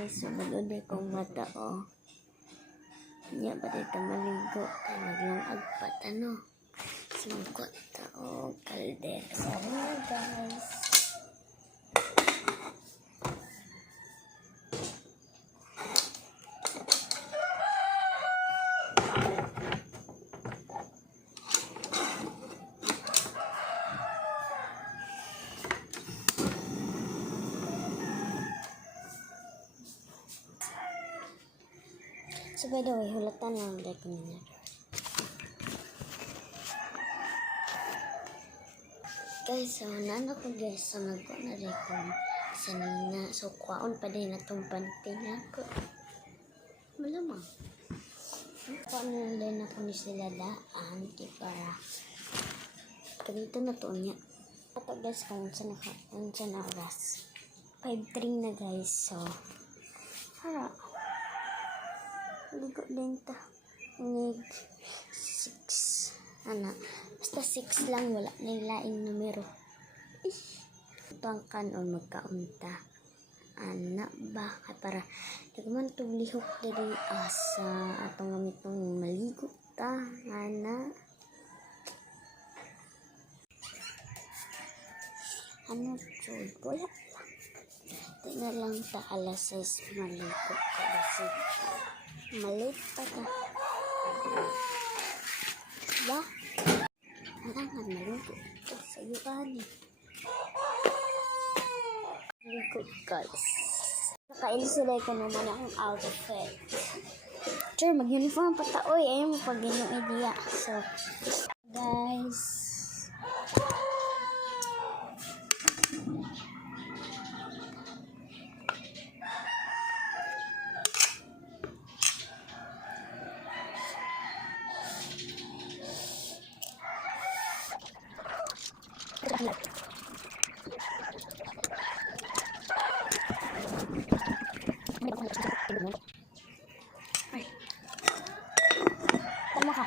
guys, so mag-uday kong mata o. Nya ba dito maligo kay naglangag pat sumukot ta o kalder. Sorry guys. So by the way, hulatan lang dahil ko niya. Guys, so nana ko guys, so nagko na rin ko sa nina. So kwaon pa din natong panty na ko. Malamang. Kwaon na din ako ni sila daan. Para dito na to niya. Kapag guys, kung saan na oras. 5:03 na guys, so para ligo din ta. Need 6. Basta 6 lang. Wala na laing numero. Ito ang kanon magkaunta. Ba? Para nagman itong lihok dari sa atong gamitong maligo ta. Chod? Wala lang. Tingnan lang ta alas 6 maligo ka kasi malit pa ka. Ba? Malangan maligo. Sa'yo ka ni. Maligo guys. Nakailusulay ko naman akong outfit. Sure, mag-uniform pa ta. Uy, ayaw mo pag yung idea. So, guys. Ay. Tama ka.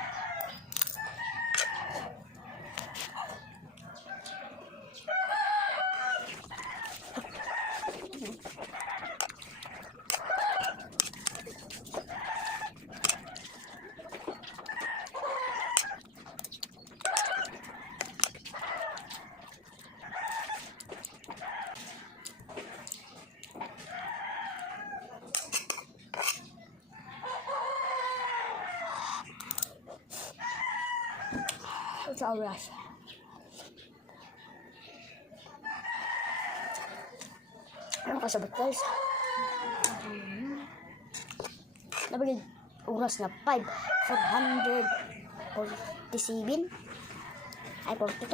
It's all right. Ano kasabot guys? Nabagay oras na 5:447 ay 42.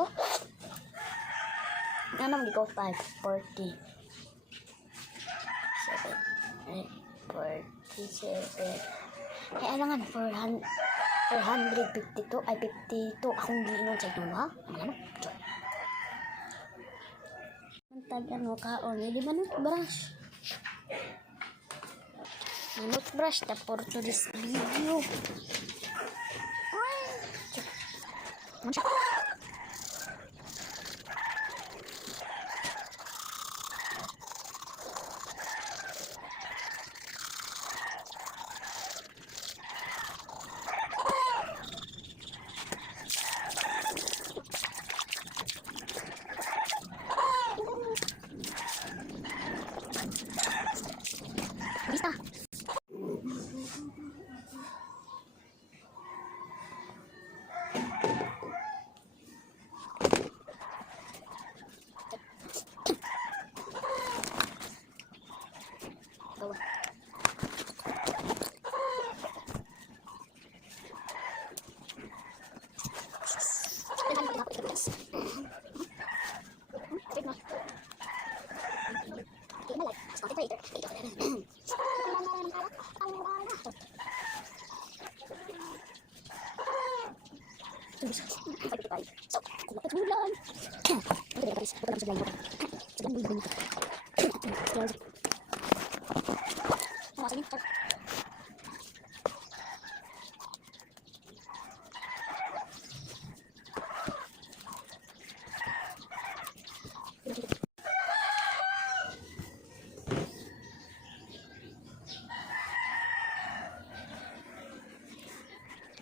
Ano naman ikaw 5:47 ay alangan 452 ay 52 akong giinon sa duha. Ano? Mantag kaon, di ba brush? Manot brush ta for today's video. Ay. Bisa.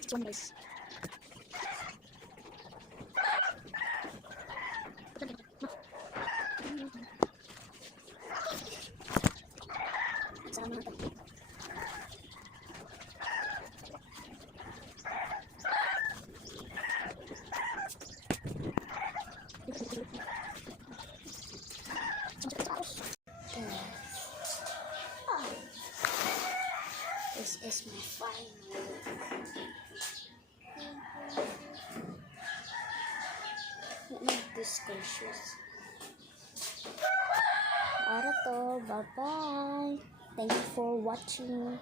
61 guys. Sama na ito. This is my final. Discussions. Ara to. Bye-bye. Thank you for watching.